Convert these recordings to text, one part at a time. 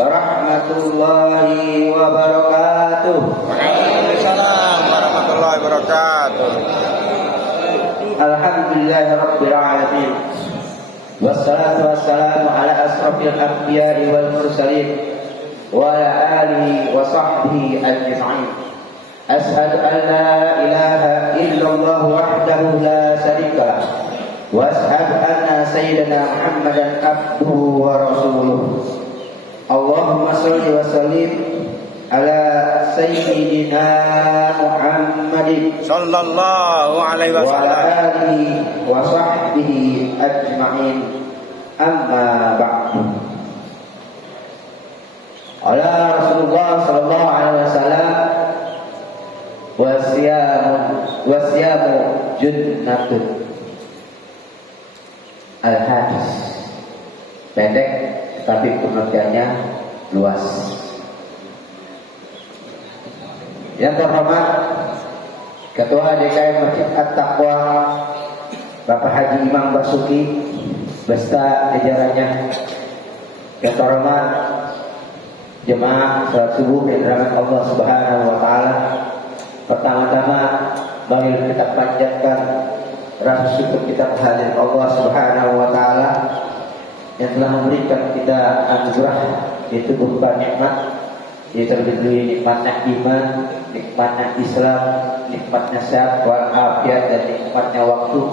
warahmatullahi wabarakatuh. Waalaikumsalam warahmatullahi wabarakatuh. Alhamdulillahirabbil alamin. Wassalatu wassalamu ala asrofil anbiya'i wal mursalin wa ala alihi wa sahbihi ajma'in. Ashhadu an la ilaha illallah wahdahu la syarika lah wa ashhadu anna sayyidana Muhammadan abduhu wa rasuluh. Allahumma shalli wa sallim ala sayyidina Muhammadin Sallallahu alaihi wa ala wasallam. alihi wa sahbihi ajma'in. Amma ba'du. Ala Rasulullah sallallahu alaihi wasallam wasyamu junnatun. Al-hadis pendek tetapi pengertiannya luas. Yang terhormat Ketua DKM Masjid At-Taqwa Bapak Haji Imam Basuki beserta jajarannya. Yang terhormat jemaah salat subuh yang dirahmati Allah Subhanahu wa taala. Pertama-tama mari kita panjatkan rasa syukur kita kehadirat Allah Subhanahu wa taala yang telah memberikan kita anugerah, yaitu berupa nikmat, yaitu terdiri nikmatnya iman, nikmatnya Islam, nikmatnya sehat walafiat, dan nikmatnya waktu,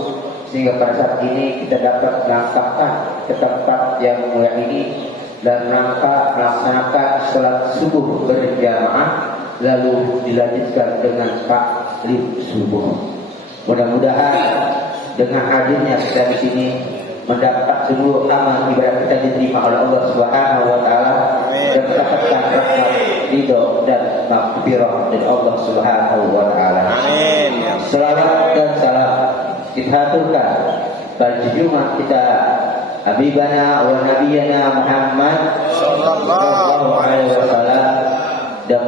sehingga pada saat ini kita dapat melangkahkan ke tempat yang mulia ini dan rangka melaksanakan salat subuh berjamaah, lalu dilanjutkan dengan taklim subuh. Mudah-mudahan dengan hadirnya kita di sini mendapat seluruh amal ibadah kita diterima oleh Allah Subhanahu wa taala dan mendapatkan rahmat, ridho dan maghfirah dari Allah Subhanahu wa taala. Amin. Selawat dan salam kita haturkan pada junjungan kita habibana wa nabiyana Muhammad sallallahu alaihi wasallam dan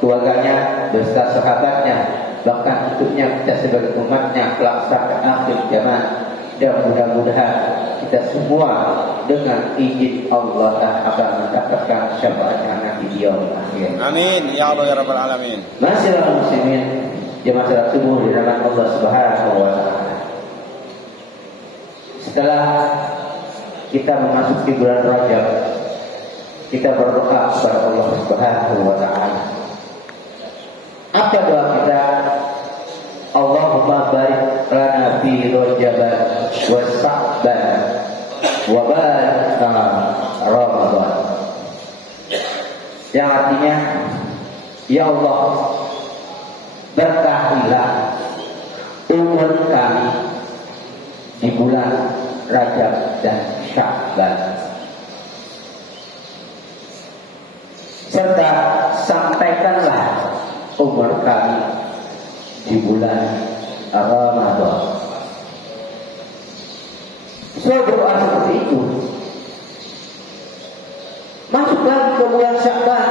keluarganya beserta sahabatnya, bahkan untuknya kita sebagai umatnya kelak sampai akhir zaman. Dan mudah-mudahan kita semua dengan izin Allah akan mendapatkan syafaatnya nanti di yaumil akhir. Amin ya Allah ya rabbal alamin. Masyaallah muslimin, jemaah salat subuh di rahmat Allah Subhanahu wa taala. Setelah kita memasuki bulan Rajab, kita berdoa kepada Allah Subhanahu wa taala. Apa doa kita? Allahumma barik lana fi Rajab wa Sya'ban wa barik Ramadan. Yang artinya, ya Allah, berkahilah umur kami di bulan Rajab dan Sya'ban, serta sampaikanlah umur kami di bulan Ramadan. So doa seperti itu. Masuk lagi ke bulan Sya'ban,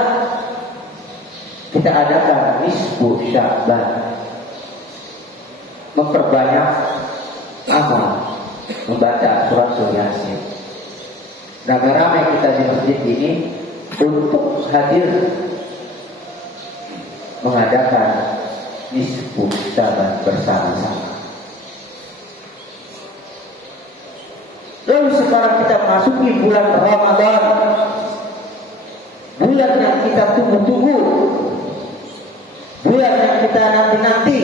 kita adakan nisfu Sya'ban, memperbanyak amal, membaca surat Yasin. Ramai-ramai kita di masjid ini untuk hadir mengadakan nisfu Sya'ban bersama-sama. Lalu sekarang kita masuki bulan Ramadan, bulan yang kita tunggu-tunggu, bulan yang kita nanti-nanti.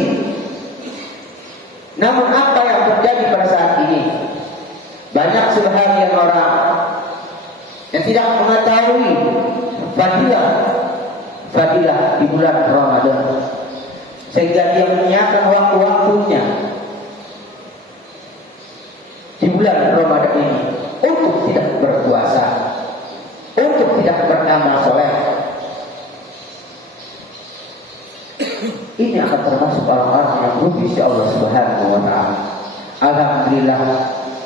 Namun apa yang terjadi pada saat ini? Banyak sebahagian orang yang tidak mengetahui fadilah di bulan Ramadan, sehingga dia menyiapkan waktu-waktunya di bulan Ramadan ini untuk tidak berpuasa, untuk tidak beramal soleh. Ini akan termasuk orang-orang yang rugi insya Allah Subhanahu wa taala. Alhamdulillah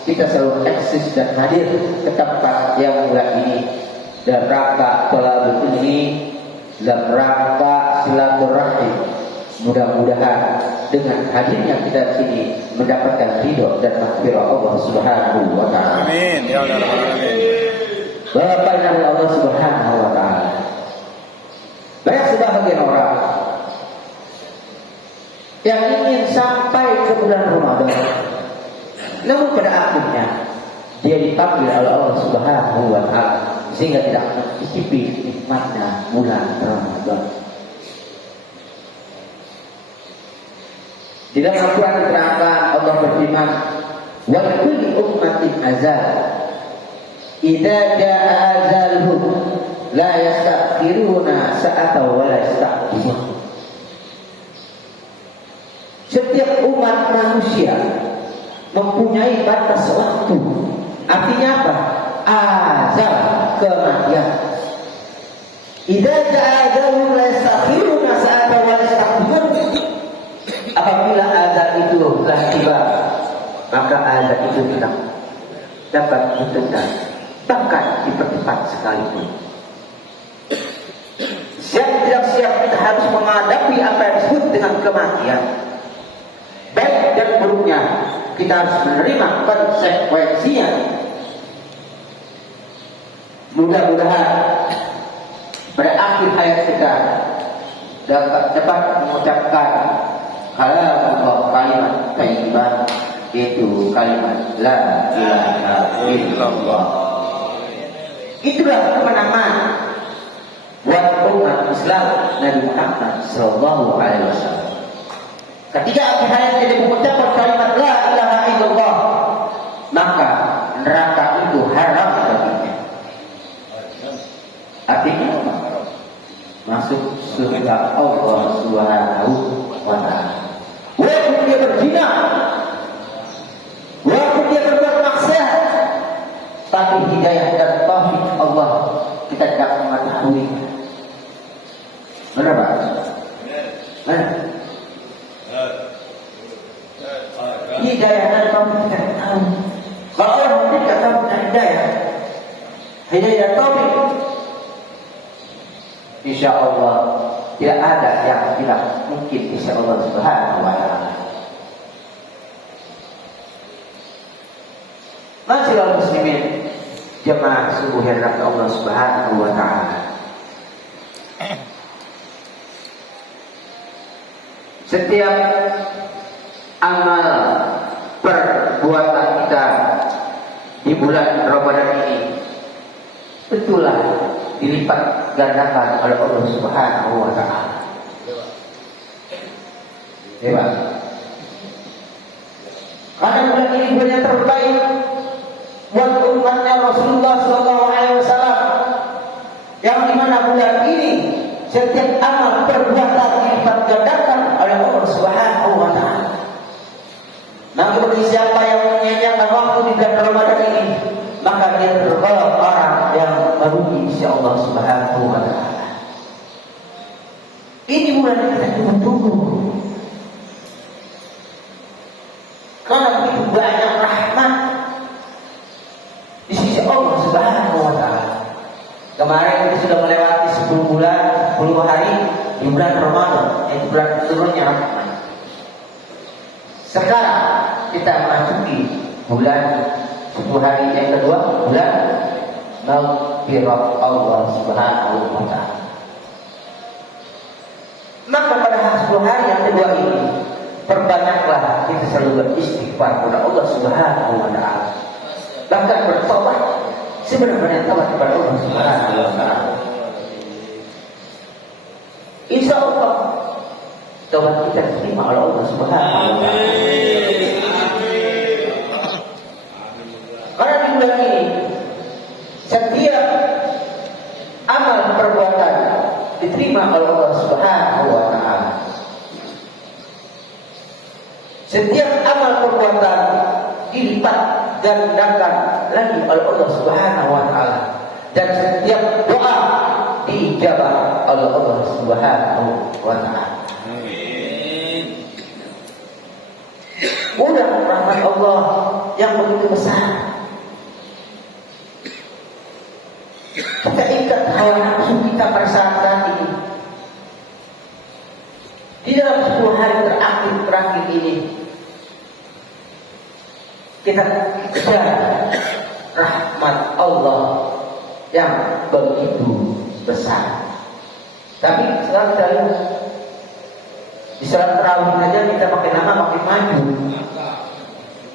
kita selalu eksis dan hadir ke tempat yang mulia ini dan rangka tolabul ini dan rangka silaturahim. Mudah-mudahan dengan hadirnya kita di sini mendapatkan ridho dan maghfirah Allah Subhanahu wa taala. Amin ya Allah. Amin. Bapak dan Allah Subhanahu wa yang ingin sampai ke bulan Ramadan, namun pada akhirnya dia dipanggil oleh Allah Subhanahu wa Ta'ala sehingga tidak mencicipi nikmatnya bulan Ramadan. Di dalam Al-Quran diterangkan Allah berfirman, "Wa kulli ummatin azal, idza jaa azaluhum la yastakhiruna sa'atan wa la yastaqdimun." Setiap umat manusia mempunyai batas waktu. Artinya apa? Azal, kematian. Idza jaa azaluhum la yastakhiruna sa'atan wa la yastaqdimun. Apabila azab itu telah tiba, maka azab itu tidak dapat ditunda, bahkan dipercepat sekalipun. Siap tidak siap kita harus menghadapi apa yang disebut dengan kematian. Baik dan buruknya kita harus menerima konsekuensinya. Mudah-mudahan pada akhir hayat kita dapat mengucapkan kalam kalimat thayyibah, yaitu kalimat la ilaha illallah. Itulah kemenangan buat umat Islam Nabi Muhammad sallallahu alaihi wasallam. Ketika akhir hayat jadi mengucapkan kalimat la ilaha illallah, maka neraka itu haram baginya. Artinya masuk surga Allah Subhanahu wa Ta'ala. Walaupun dia berzina, walaupun dia berbuat maksiat, tapi hidayah dan taufik Allah kita tidak mengetahui. Benar Pak? Benar. Hidayah dan taufik kita tidak tahu. Kalau orang tidak tahu tentang hidayah dan taufik, insya Allah tidak ada yang tidak mungkin, insya Allah Subhanahu wa Ta'ala. Masyaallah muslimin, jemaah subuh yang dirahmati Allah Subhanahu wa Ta'ala. Setiap amal perbuatan kita di bulan Ramadan ini betulah dilipat gandakan oleh Allah Subhanahu wa Ta'ala. Hebat. Karena bulan ini bulan yang terbaik buat umatnya Rasulullah sallallahu alaihi wasallam, yang dimana bulan ini setiap amal perbuatan dilipat gandakan oleh Allah Subhanahu wa Ta'ala. Maka bagi siapa yang menyanyiakan waktu di bulan Ramadan ini, maka dia tergolong orang yang merugi insyaallah Subhanahu wa Ta'ala. Ini bulan yang kita tunggu-tunggu. Karena begitu banyak rahmat di sisi Allah Subhanahu wa Ta'ala. Kemarin kita sudah melewati 10 bulan, 10 hari di bulan Ramadan, yaitu bulan turunnya rahmat. Sekarang kita memasuki bulan 10 hari yang kedua, bulan maghfirah Allah Subhanahu wa Ta'ala. Maka pada 10 hari yang kedua ini, perbanyaklah kita selalu beristighfar kepada Allah Subhanahu wa Ta'ala. Bahkan bertobat sebenarnya tobat kepada Allah Subhanahu wa Ta'ala. Insya Allah tobat kita diterima oleh Allah Subhanahu wa Ta'ala. Karena di bulan ini setiap amal perbuatan diterima oleh Allah Subhanahu wa Ta'ala. Setiap amal perbuatan dilipat gandakan lagi oleh Allah Subhanahu wa Ta'ala, dan setiap doa diijabah oleh Allah Subhanahu wa Ta'ala. Mudah rahmat Allah yang begitu besar. Kita ikat hawa nafsu kita pada saat ini. Di dalam 10 hari terakhir ini, kita kejar rahmat Allah yang begitu besar. Tapi sekarang kita lihat Di salat tarawih aja kita pakai nama makin maju.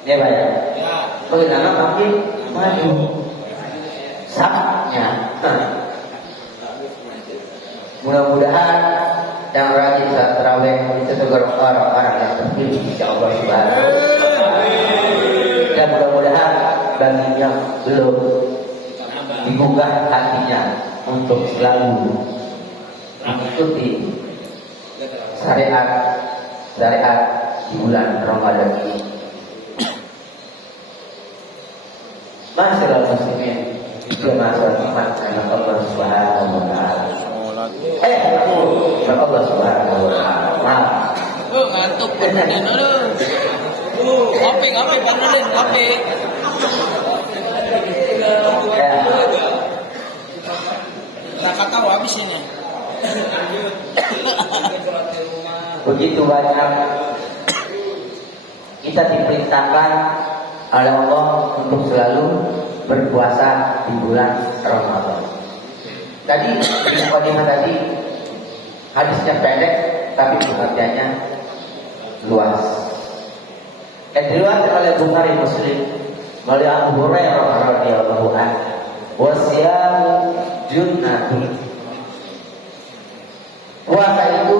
Ya Pak ya? Pakai nama makin maju. Saknya. Mudah-mudahan yang rajin salat tarawih itu tergolong orang-orang yang terpilih insyaallah subhanahu wa ta'ala. Dan mudah-mudahan bagi yang belum digugah hatinya untuk selalu mengikuti syariat di bulan Ramadan ini. Masyaallah muslimin, masyaallah nikmat Allah subhanahu wa ta'ala. Allah subhanahu wa ta'ala. Ngantuk beneran lu. Opik beneran opik. Tahu habis ini. Begitu banyak kita diperintahkan oleh Allah untuk selalu berpuasa di bulan Ramadan. Tadi di mukadimah tadi hadisnya pendek tapi pengertiannya luas. Diriwayatkan oleh Bukhari Muslim melalui Abu Hurairah radhiyallahu anhu, "Wasyamu junnatun." Puasa itu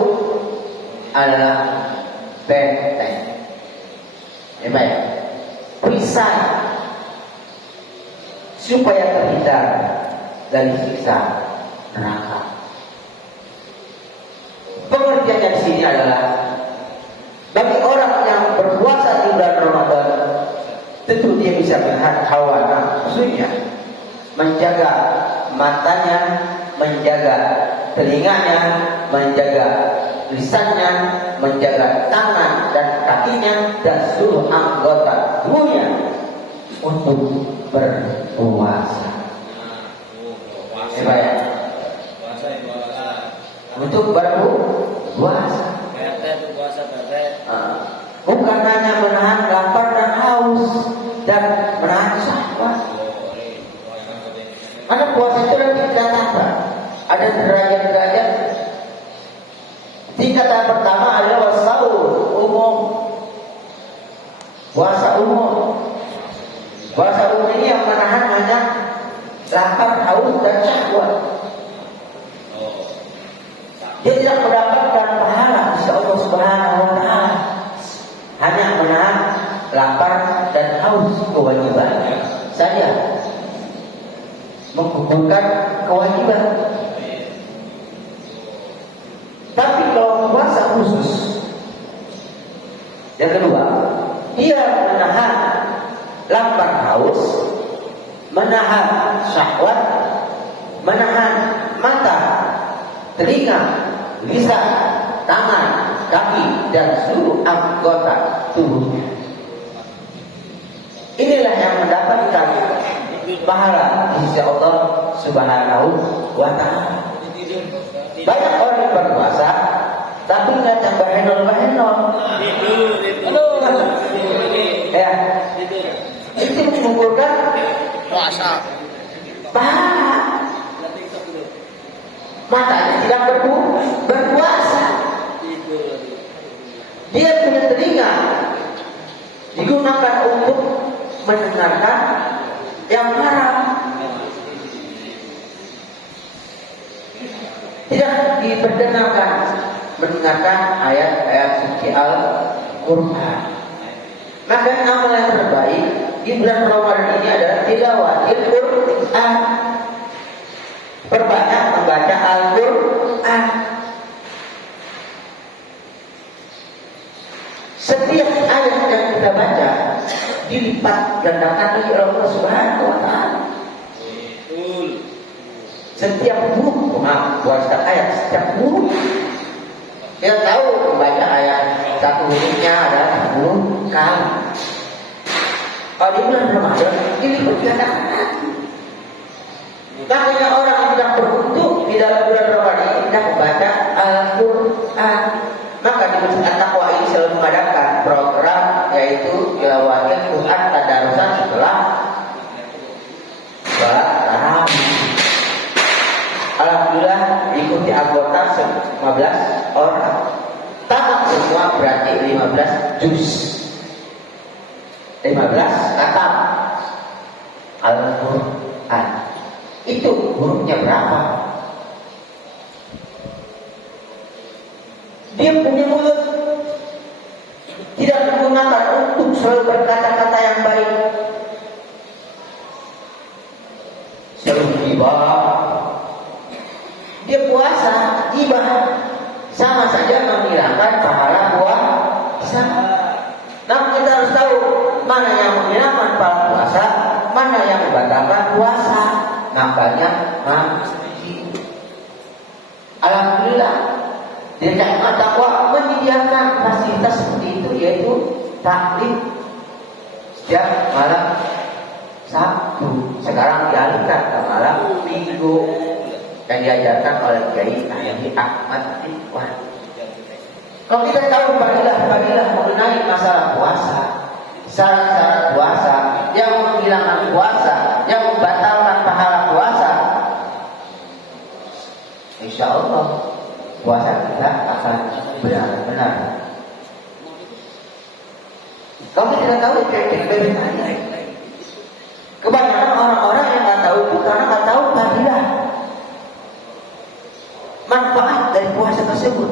adalah benteng. Ya baik. Perisai supaya terhindar dari siksa neraka. Pengertiannya di sini adalah bagi orang yang berpuasa di bulan Ramadan, tentu dia bisa melihat hawa nafsunya, menjaga matanya, menjaga telinganya, menjaga lisannya, menjaga tangan dan kakinya dan seluruh anggota tubuhnya untuk berpuasa. Ya, untuk berpuasa. Bukan hanya menahan lapar dan haus dan menahan syahwat. Karena puasa itu ada tingkatan, ada derajat-derajat. Tingkatan pertama adalah wasaul umum, puasa umum. Puasa umum ini yang menahan hanya lapar, haus dan syahwat. Dia tidak mendapatkan pahala insya Allah subhanahu wa ta'ala, hanya menahan lapar dan haus kewajibannya saja, menggugurkan kewajiban. Tapi kalau puasa khusus yang kedua, dia menahan lapar haus, menahan syahwat, menahan mata, telinga, lisan, tangan, kaki dan seluruh anggota tubuhnya. Inilah yang mendapatkan pahala insya Allah subhanahu wa ta'ala. Banyak orang yang berpuasa tapi nggak tambah henol-henol. Ya, itu mengumpulkan Puasa. pahala. Matanya tidak berpuasa. Dia punya telinga digunakan untuk mendengarkan yang haram. Tidak diperdengarkan mendengarkan ayat-ayat suci Al-Quran. Maka amal yang terbaik di bulan Ramadan ini adalah tilawatil Quran. Perbanyak membaca Al-Quran. Setiap ayat yang kita baca dilipat gandakan oleh Allah Subhanahu wa ta'ala. Setiap huruf, puasa ayat setiap huruf. Kita tahu membaca ayat satu hurufnya ada 10 kali. Kalau di bulan Ramadan dilipat gandakan lagi. Makanya orang yang tidak beruntung di dalam bulan Ramadan ini tidak membaca Al-Quran. Maka di Masjid At-Taqwa ini selalu mengadakan program yaitu tilawatil Quran tadarusan setelah sholat tarawih. Alhamdulillah diikuti anggota 15 orang. Tamat semua berarti 15 juz. 15 khatam Al-Quran. Itu hurufnya berapa? Dia punya mulut, tidak menggunakan untuk selalu berkata-kata yang baik, selalu gibah. Dia puasa, gibah, sama saja menghilangkan pahala puasa. Namun kita harus tahu mana yang menghilangkan pahala puasa, mana yang membatalkan puasa. Makanya alhamdulillah di Jamaah Taqwa menyediakan fasilitas seperti itu, yaitu taklim setiap malam Sabtu. Sekarang dialihkan ke malam Minggu yang diajarkan oleh Kiai Haji Ahmad Ridwan. Kalau kita tahu fadilah mengenai masalah puasa, syarat-syarat puasa, yang menghilangkan puasa, yang membatalkan pahala puasa, insya Allah puasa kita akan benar-benar. Kalau tidak tahu, kita bertanya. Kebanyakan orang-orang yang nggak tahu itu karena nggak tahu fadilah, manfaat dari puasa tersebut.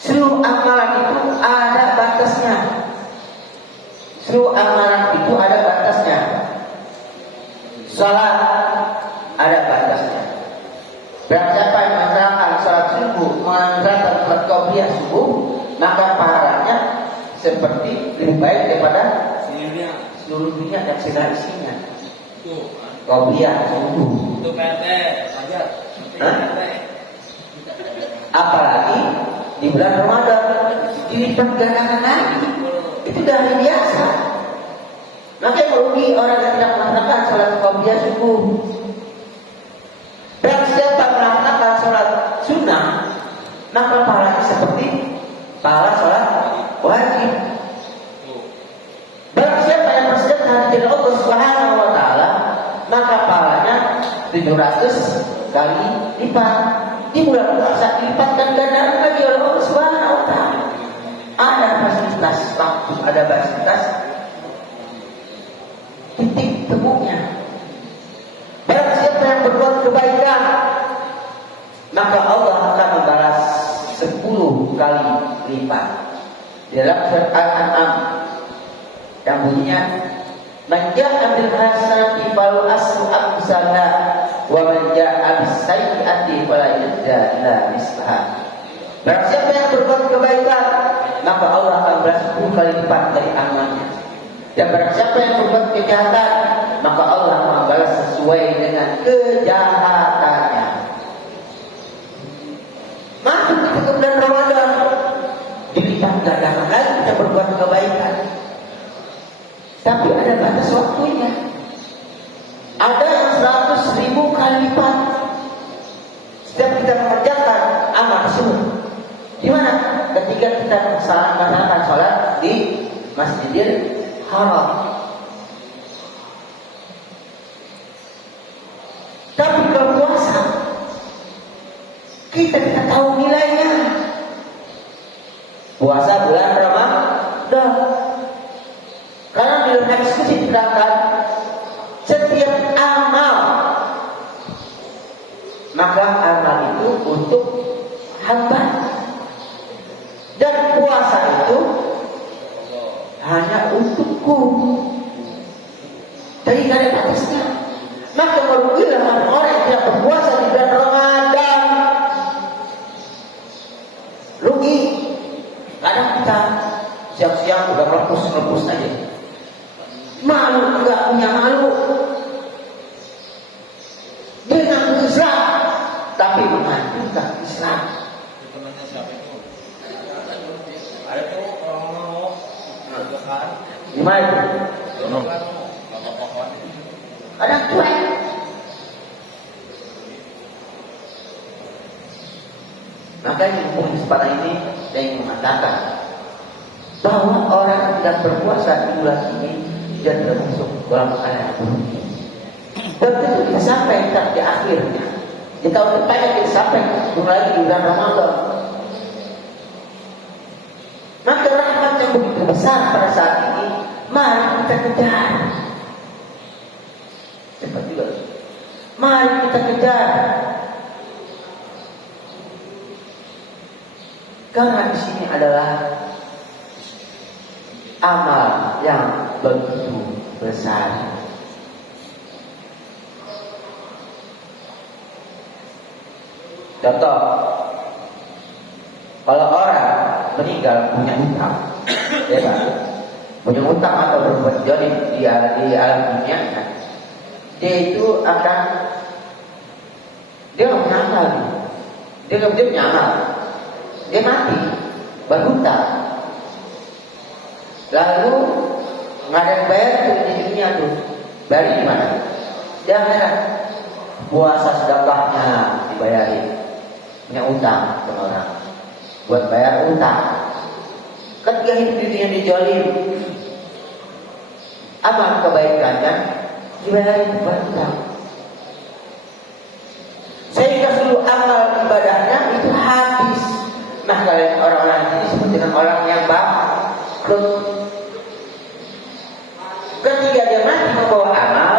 Seluruh amalan itu ada batasnya. Seluruh amalan itu ada batasnya. Salat ada batasnya. Berarti siapa yang melaksanakan salat subuh, melaksanakan salat qabliyah subuh, maka pahalanya seperti lebih baik daripada seluruh dunia dan segala isinya. Qabliyah subuh. Itu PT aja. Apalagi di bulan Ramadan dilipat gandakan lagi. Itu dari biasa. Maka merugi orang yang tidak melaksanakan salat qabliyah subuh. Dan siapa melaksanakan salat sunnah, maka pahalanya seperti pahala salat wajib. Barang siapa yang bersedekah dari Allah Subhanahu wa taala, maka pahalanya 700 kali lipat. Di bulan puasa dilipatkan ganda lagi oleh Allah Subhanahu wa taala. Ada fasilitas waktu, ada fasilitas titik temunya. Barang siapa yang berbuat kebaikan, maka Allah akan membalas 10 kali lipat. Dalam surat Al-An'am yang bunyinya, "Man ja'a bil hasanati falahu asru amsalha wa man ja'a bis sayyi'ati fala yujza illa mislaha." Barang siapa yang berbuat kebaikan, maka Allah akan balas 10 kali lipat dari amalnya. Dan barang siapa yang berbuat kejahatan, maka Allah akan membalas sesuai dengan kejahatannya. Masuk ke bulan Ramadan, dilipat gandakan lagi kita berbuat kebaikan. Tapi ada batas waktunya. Ada yang 100.000 kali lipat setiap kita mengerjakan amal tersebut. Di mana? Ketika kita melaksanakan sholat di Masjidil Haram. Tapi kalau puasa, kita tahu nilainya. Puasa bulan Ramadan. Karena di dalam hadis itu diterangkan, setiap amal, maka amal itu untuk hamba. Dan puasa itu hanya untukku. Jadi tidak ada batasnya. Maka merugilah orang yang tidak berpuasa di bulan Ramadan. Rugi. Kadang kita siang-siang udah melepus aja. Malu, enggak punya malu. Dia ngaku Islam, tapi menghancurkan Islam. Temannya siapa itu? Ada tuh orang mau kan? Gimana itu? Ada cuek. Maka yang mumpung kesempatan ini saya ingin mengatakan bahwa orang yang tidak berpuasa di bulan ini tidak termasuk dalam keadaan buruk. Dan itu kita sampaikan di akhirnya. Di tahun depannya kita sampai lagi di bulan Ramadan. Maka rahmat yang begitu besar pada saat ini, mari kita kejar. Cepat juga. Mari kita kejar. Karena di sini adalah amal yang begitu besar. Contoh, kalau orang meninggal punya hutang, ya Pak, punya hutang atau berbuat zalim di alam dunia, dia itu akan dia nggak punya amal, dia punya amal, dia mati berhutang, lalu nggak ada yang bayar tuh di dunia tuh, bayar di mana? Dia akhirat, puasa sedekahnya dibayarin. Punya utang sama orang buat bayar utang. Kan dia hidup di dunia dijolim, amal kebaikannya dibayarin buat utang. Sehingga seluruh amal ibadahnya itu habis. Nah kalian orang-orang ini disebut dengan orang yang bangkrut. Ketika dia mati membawa amal,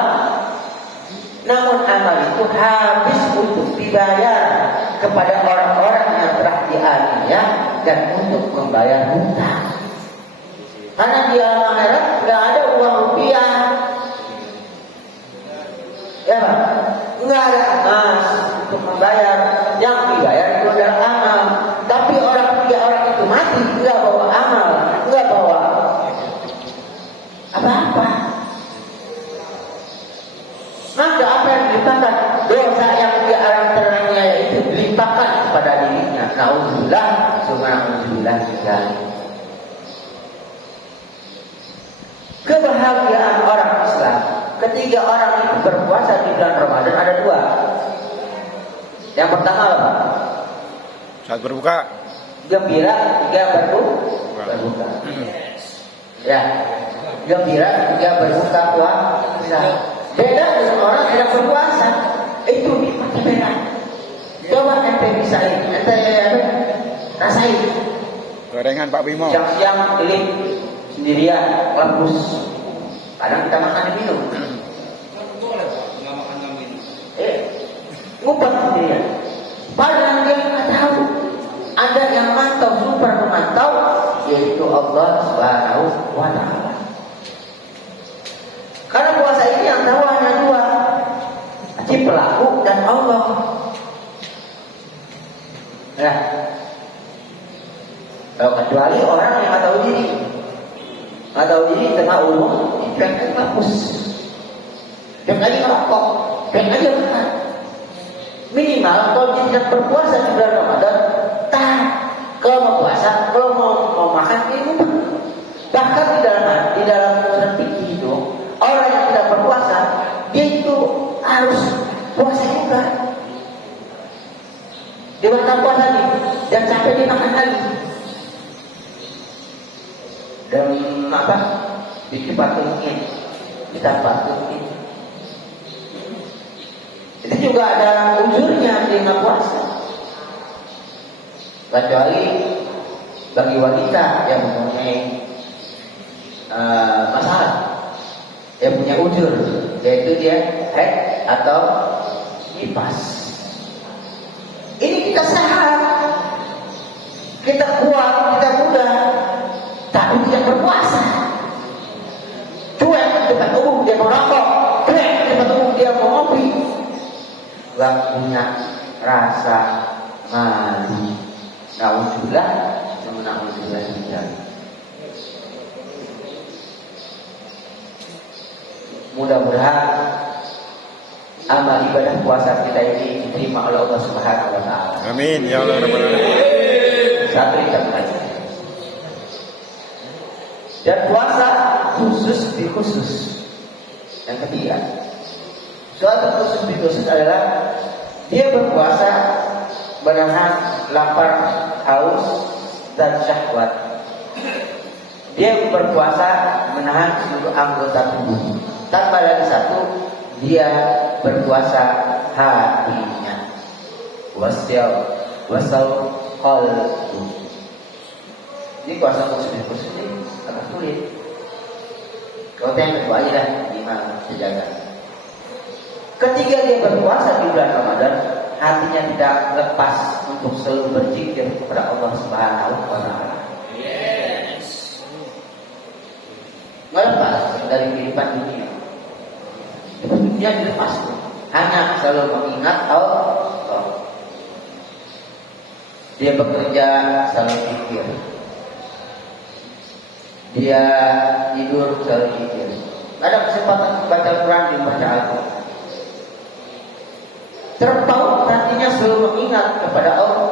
namun amal itu habis untuk dibayar kepada orang-orang yang telah dianiaya dan untuk membayar hutang. Karena di alam akhirat nggak ada uang rupiah, ya Pak, nggak ada emas untuk membayar. Yang dibayar itu adalah amal. Tapi orang itu mati nggak bawa amal, nggak bawa apa-apa. Maka apa yang dilimpahkan, dosa yang dia alam teraniaya itu dilimpahkan kepada dirinya. Nauzubillah, subhanallah juga. Kebahagiaan orang Islam ketika orang itu berpuasa di bulan Ramadan ada dua. Yang pertama apa? Saat berbuka. Gembira ketika berbuka. Ya, gembira ketika berbuka puasa. Beda dengan orang yang berpuasa, itu nikmatnya beda. Coba ente bisa ente rasain. Gorengan Pak Bimo. Siang-siang pilih sendirian, lembus. Kadang kita makan dan minum. Boleh Pak, nggak makan nggak minum. Ngumpet sendirian. Padahal dia nggak tahu. Ada yang mantau, super memantau, yaitu Allah Subhanahu wa Ta'ala. Karena puasa ini yang tahu hanya dua, si pelaku dan Allah. Ya. Kalau kecuali orang yang nggak tahu diri tengah umum, pengen hapus, pengen aja merokok, pengen aja makan. Minimal kalau dia tidak berpuasa di bulan Ramadan, kalau mau puasa, kalau mau makan ini mudah. Bahkan di dalam surat fikih itu, orang yang tidak berpuasa, dia itu harus puasa juga. Dia batal puasa nih, dan sampai dia makan lagi. Dan apa? Dipatuhin, kita patuhin. Itu juga ada ujurnya dia nggak puasa. Kecuali bagi wanita yang mempunyai masalah, yang punya ujur, yaitu dia haid atau nifas. Ini kita sehat, kita kuat, kita muda, tapi tidak berpuasa. Cuek di tempat umum dia mau rokok, cuek di tempat umum dia mau ngopi, gak punya rasa malu. Nauzubillah, nauzubillah juga. Mudah-mudahan amal ibadah puasa kita ini diterima oleh Allah Subhanahu wa Ta'ala. Amin ya Allah Rabbal Alamin. Satu yang lain. Dan puasa khusus di khusus. Yang ketiga, suatu khusus di khusus adalah dia berpuasa menahan lapar, haus, dan syahwat. Dia berpuasa menahan seluruh anggota tubuh. Tanpa lagi satu, dia berpuasa hatinya. wasal qalbu. Jadi puasa khusus ini agak sulit. Kalau yang kedua aja lah, 5 terjaga. Ketika dia berpuasa di bulan Ramadan, hatinya tidak lepas untuk selalu berzikir kepada Allah Subhanahu wa Ta'ala. Nggak lepas dari kehidupan dunia. Dia dilepas, hanya selalu mengingat Allah. Dia bekerja selalu pikir. Dia tidur selalu pikir. Ada kesempatan membaca Quran, membaca Al-Quran. Terpaut nantinya selalu mengingat kepada Allah.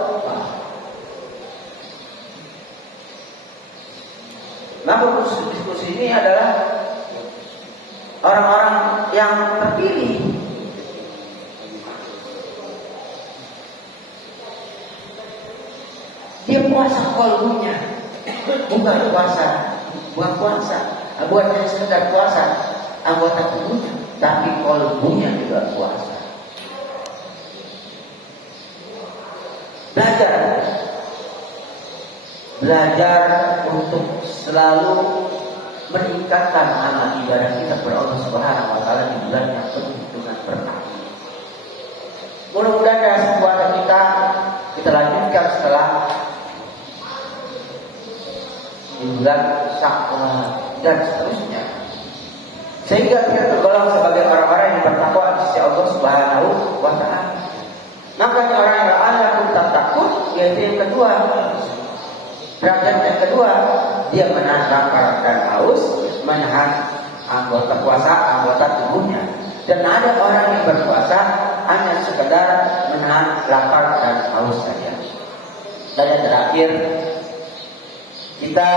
Maka diskusi ini adalah orang-orang yang terpilih. Dia puasa kolbunya, bukan puasa, bukan hanya sekedar puasa anggota tubuhnya, tapi kolbunya juga puasa. Belajar untuk selalu meningkatkan amal ibadah kita kepada Allah Subhanahu wa Ta'ala di bulan yang penuh dengan berkah. Mudah-mudahan dari puasa kita lanjutkan setelah di bulan Syawal dan seterusnya, sehingga kita tergolong sebagai orang-orang yang bertakwa di sisi Allah Subhanahu wa Ta'ala. Makanya orang yang la'allakum tattaqun, yaitu yang kedua, derajat yang kedua, dia menahan lapar dan haus, menahan anggota tubuhnya. Dan ada orang yang berpuasa hanya sekedar menahan lapar dan haus saja. Dan yang terakhir, kita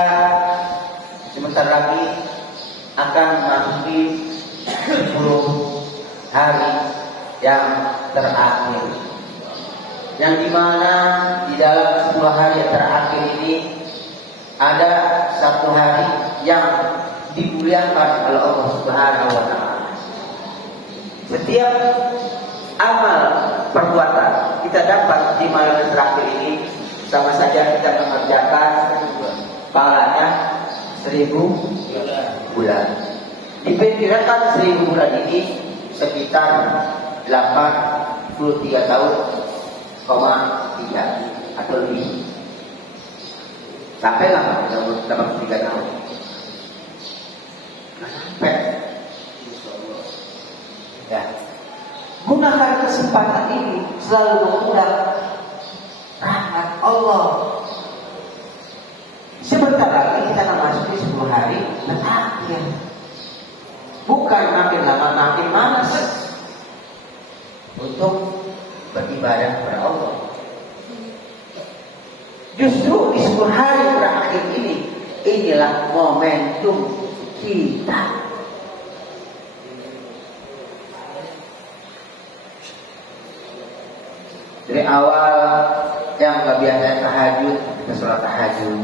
sebentar lagi akan memasuki 10 hari yang terakhir, yang dimana di dalam 10 hari yang terakhir ini ada 1 hari yang dimuliakan oleh Allah Subhanahu wa Ta'ala. Setiap amal perbuatan kita dapat di malam yang terakhir ini, sama saja kita mengerjakan pahalanya 1000 bulan. Diperkirakan 1000 bulan ini sekitar 83 tahun, 3 atau lebih. Sampai lah 83 tahun. Sampai. Ya. Gunakan kesempatan ini selalu mengundang rahmat Allah. Sebentar lagi kita akan masuk di 10 hari terakhir. Bukan makin lama makin malas untuk beribadah kepada Allah. Justru di 10 hari terakhir ini, inilah momentum kita. Dari awal yang gak biasa tahajud, kita sholat tahajud.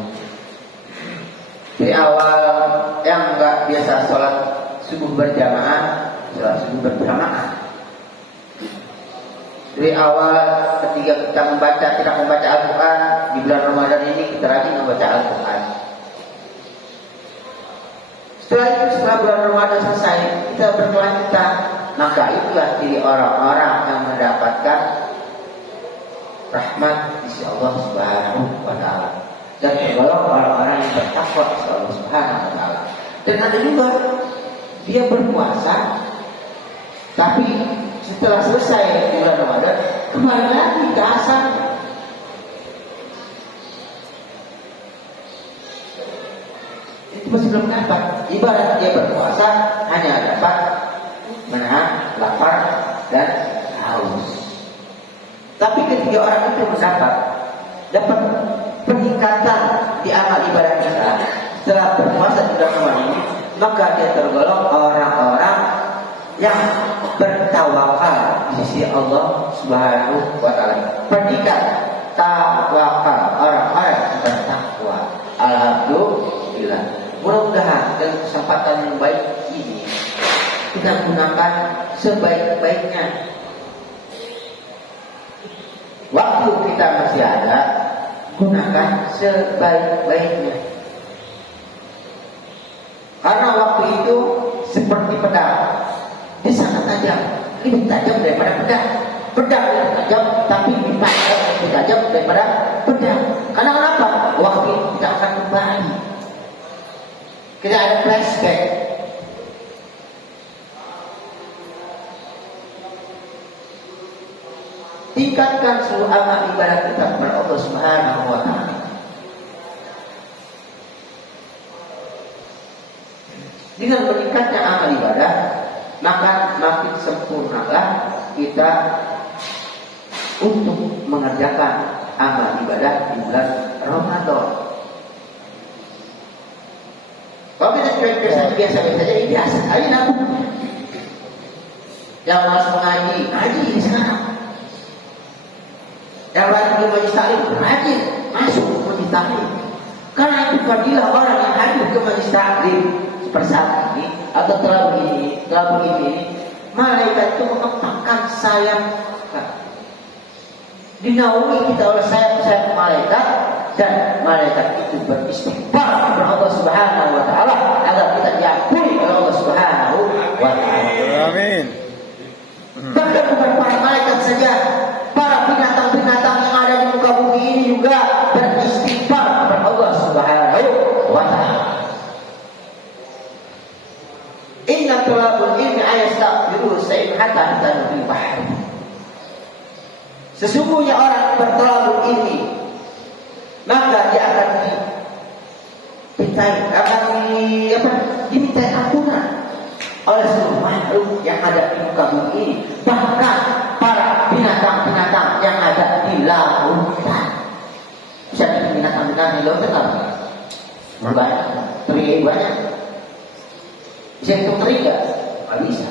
Dari awal yang gak biasa sholat subuh berjamaah, sholat subuh berjamaah. Dari awal ketika kita membaca Al-Quran di bulan Ramadan ini, kita rajin membaca Al-Quran. Setelah bulan Ramadan selesai, kita berkelanjutan. Maka itulah diri orang-orang yang mendapatkan rahmat di sisi Allah Subhanahu wa Ta'ala, dan tergolong orang-orang yang bertakwa kepada Allah Subhanahu wa Ta'ala. Dan ada juga dia berpuasa, tapi setelah selesai bulan Ramadan kembali lagi ke asalnya. Itu masih belum dapat. Ibarat dia berpuasa hanya dapat menahan lapar dan haus. Tapi ketika orang itu dapat peningkatan di amal ibadah kita setelah berpuasa di bulan Ramadan ini, maka dia tergolong orang-orang yang bertawakal di sisi Allah Subhanahu wa Ta'ala. Pendidikan tawakal, orang-orang yang bertakwa. Alhamdulillah. Mudah-mudahan dengan kesempatan yang baik ini kita gunakan sebaik-baiknya. waktu kita masih ada, gunakan sebaik-baiknya. Karena waktu itu seperti pedang, dia sangat tajam, lebih tajam daripada pedang. Pedang lebih tajam, tapi lebih tajam daripada pedang. Karena kenapa? Waktu itu tidak akan kembali. Kita ada flashback. Tingkatkan seluruh amal ibadah kita kepada Allah Subhanahu wa Ta'ala. Dengan meningkatnya amal ibadah, maka makin sempurnalah kita untuk mengerjakan amal ibadah di bulan Ramadan. Kalau kita biasa saja, ini biasa. Ayo nabung. Yang masuk mengaji, ngaji sekarang. Yang rajin ke majlis taklim, rajin masuk ke majlis taklim. Karena itu fadilah orang yang hadir ke majlis taklim seperti saat ini atau telah begini, malaikat itu mengepakkan sayap, dinaungi kita oleh sayap-sayap malaikat, dan malaikat itu beristighfar kepada Allah Subhanahu wa Ta'ala agar kita diampuni oleh Allah Subhanahu wa Ta'ala. Amin. Bahkan bukan para malaikat saja, para binatang-binatang yang ada di muka bumi ini juga beristighfar kepada Allah Subhanahu wa Ta'ala. Inna tulabul ilmi ayastaghfiru sayyid hatta tanfil bahr. Sesungguhnya orang yang bertolabul ilmi, maka dia akan dimintai ampunan oleh seluruh makhluk yang ada di muka bumi ini, bahkan para binatang-binatang yang ada di lautan. Bisa binatang-binatang di lautan apa? Banyak, teri banyak. Bisa itu teri nggak bisa.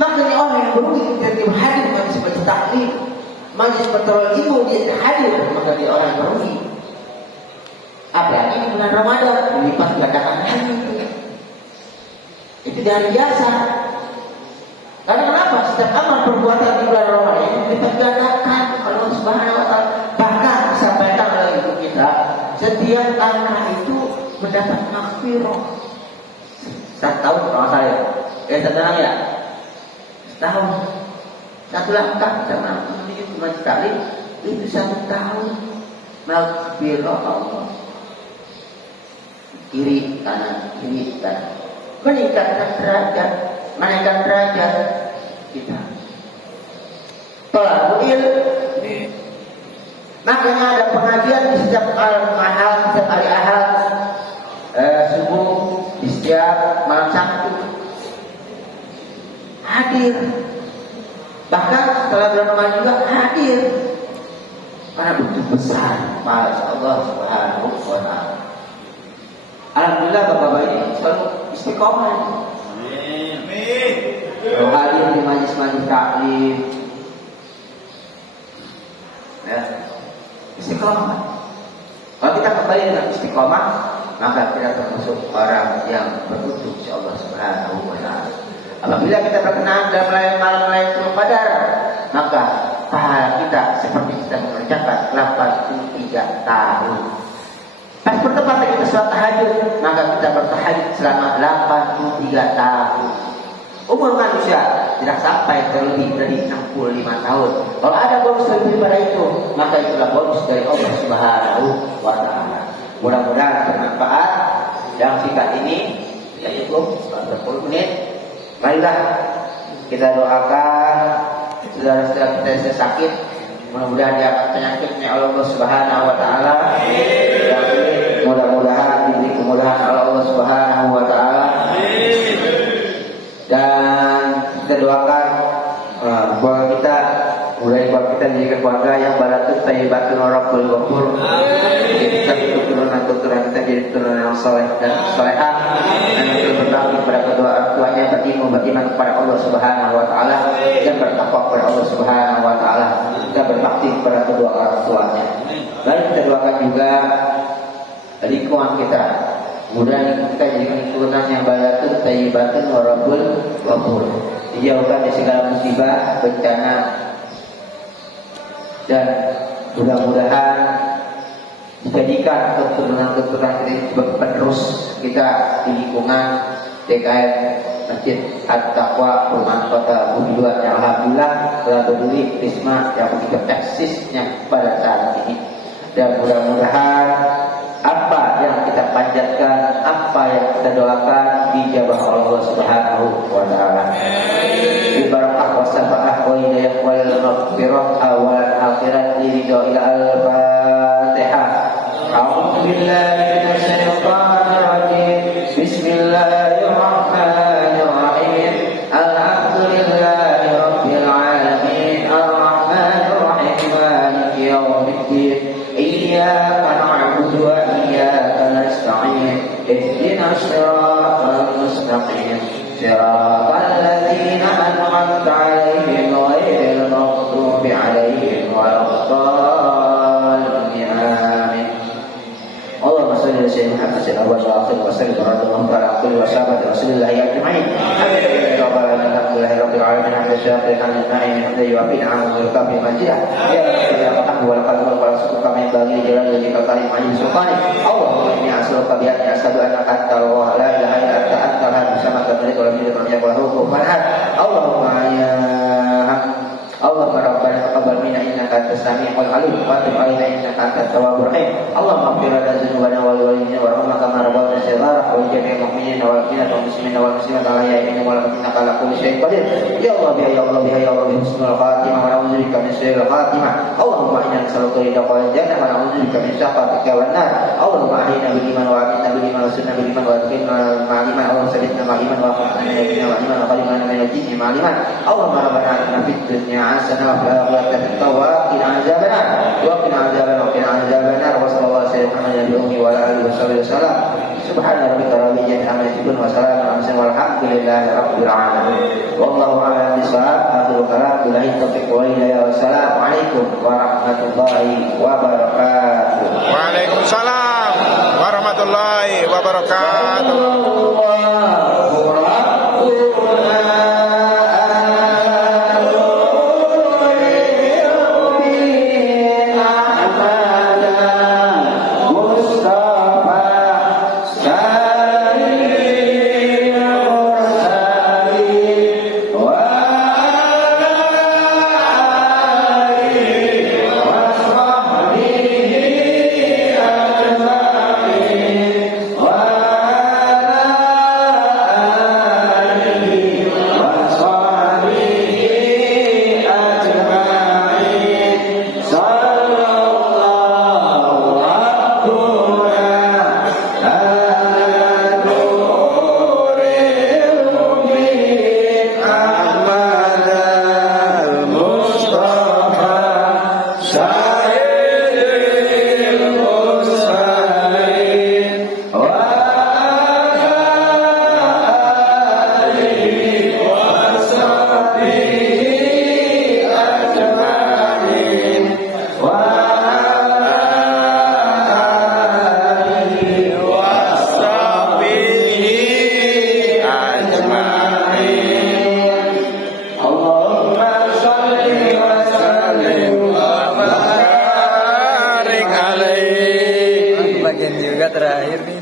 Makanya orang yang berugi ketika hadir majlis taklim, majlis bertolak ilmu, dia hadir, maka dia orang yang berugi. Apalagi di bulan Ramadan, dilipat gandakan hari itu dari biasa. Karena kenapa? Setiap amal perbuatan di bulan Ramadan itu dilipat gandakan Allah Subhanahu wa Ta'ala. Bahkan disampaikan oleh ibu kita, setiap anak itu mendapat maghfirah. Satu tahun kalau saya, tenang ya. Tahun satu langkah sama menuju ke majlis taklim itu 1 tahun maghfirah Allah. Kiri kanan meningkatkan derajat kita. Tolabul ilmi. Makanya ada pengajian di setiap hari Ahad, subuh, di setiap malam Sabtu. Hadir. Bahkan setelah bulan Ramadan juga hadir. Karena begitu besar pahala Allah Subhanahu wa Ta'ala. Alhamdulillah bapak-bapak ini selalu istiqomah. Amin. Kalau hadir di majlis-majlis taklim, ya, istiqomah. Kalau kita kembali dengan istiqomah, maka kita termasuk orang yang beruntung insya Allah Subhanahu wa Ta'ala. Apabila kita berkenan dalam malam Lailatul Qadar, maka pahala kita seperti kita mengerjakan 83 tahun. Pas bertepatan kita sholat tahajud, maka kita bertahajud selama 83 tahun. Umur manusia tidak sampai terlebih dari 65 tahun. Kalau ada bonus lebih daripada itu, maka itulah bonus dari Allah Subhanahu wa Ta'ala. Mudah-mudahan bermanfaat. Dalam singkat ini, ya cukup 40 menit. Marilah kita doakan saudara-saudara kita yang sakit, mudah-mudahan diangkat penyakitnya oleh Allah Subhanahu wa Ta'ala. Mudah-mudahan diberi kemudahan oleh Allah Subhanahu wa Ta'ala. Dan kita doakan keluarga kita, mulai keluarga kita menjadi keluarga yang baratun tayyibatun rabbul ghafur. Kita keturunan kita jadi keturunan yang saleh dan salehah, dan yang berbakti kepada kedua orang tuanya, beriman kepada Allah Subhanahu wa Ta'ala, dan bertakwa kepada Allah Subhanahu wa Ta'ala, dan berbakti kepada kedua orang tuanya. Lalu kita doakan juga lingkungan kita, Kemudian kita jadikan turunan yang balatun, tayyibatun, warabul, wabur. Dijauhkan dari segala musibah, bencana, dan mudah-mudahan dijadikan keturunan-keturunan kita sebagai penerus kita di lingkungan DKM Masjid At-Taqwa Perumahan Kota Bumi 2 yang alhamdulillah telah berdiri Risma yang begitu eksisnya pada saat ini. Dan mudah-mudahan apa yang kita panjatkan, apa yang kita doakan dijabah Allah Subhanahu wa taala. Bi barakah wa sabaah wa hidayah wal maghfirah awal akhirat ridho ila al-Fatihah. A'udzu billahi minasy syaithanir rajim. Bismillahirrahmanirrahim. Alhamdulillahi rabbil alamin. Arrahmanir rahim. Maliki yaumiddin. Iyyaka na'budu wa iyyaka nasta'in. Ihdinas siratal mustaqim. Siratal ladzina an'amta 'alaihim ghairil maghdubi 'alaihim waladdallin. Amin. Allahumma shalli ala sayyidina Muhammad sallallahu alaihi wasallam wa sallam ala kulli wa sahabati Rasulillah ajma'in. Alhamdulillahi rabbil alamin. Alhamdulillahi rabbil alamin. Alhamdulillahi rabbil alamin. Ya Rabbi wal qalbu wal suku kami bagi jalan dari kalim alim sultani. Allahumma inni as'aluka bi anna asyhadu annaka anta Allah la ilaha illa anta anta al-samad al-ghani wal yakul lahu kufuwan ahad. Allahumma ya Allahumma rabbana taqabbal minna innaka antas samiul alim wa tub alaina innaka antat tawwabur rahim. Allahumma ighfir lana dzunubana wal walidina warhamna kama rabbana saghira wa jami'al mu'minina wal mu'minat wal muslimina wal muslimat ala ya'ina wal innaka ala kulli syai'in qadir. Ya Allah ya Allah ya Allah bi husnul khatimah wa na'udzubika min syarril khatimah. Allahumma inna nas'aluka ridha wal jannah wa na'udzubika min syaqatika wan nar. Allahumma ahyina bil iman wa amitna bil iman wa sunna bil iman wa adkhilna ma'al iman. Allahumma sabbitna ma'al iman wa akhrijna min al-iman wa qalimna min al-jinni ma'al iman. Allahumma rabbana atina fid dunya hasanah wa fil akhirati hasanah wa qina adzabannar wa qina adzabannar wa sallallahu alaihi wa sallam wa ala alihi wasallam. Subhana rabbika rabbil izzati amma yasifun wa salamun alal mursalin walhamdulillahi rabbil alamin. Wallahu a'lam bishawab. Akhiru kalam billahi taufiq wal hidayah. Wassalamu alaikum warahmatullahi wabarakatuh. Waalaikumsalam warahmatullahi wabarakatuh. Bagian juga terakhir nih.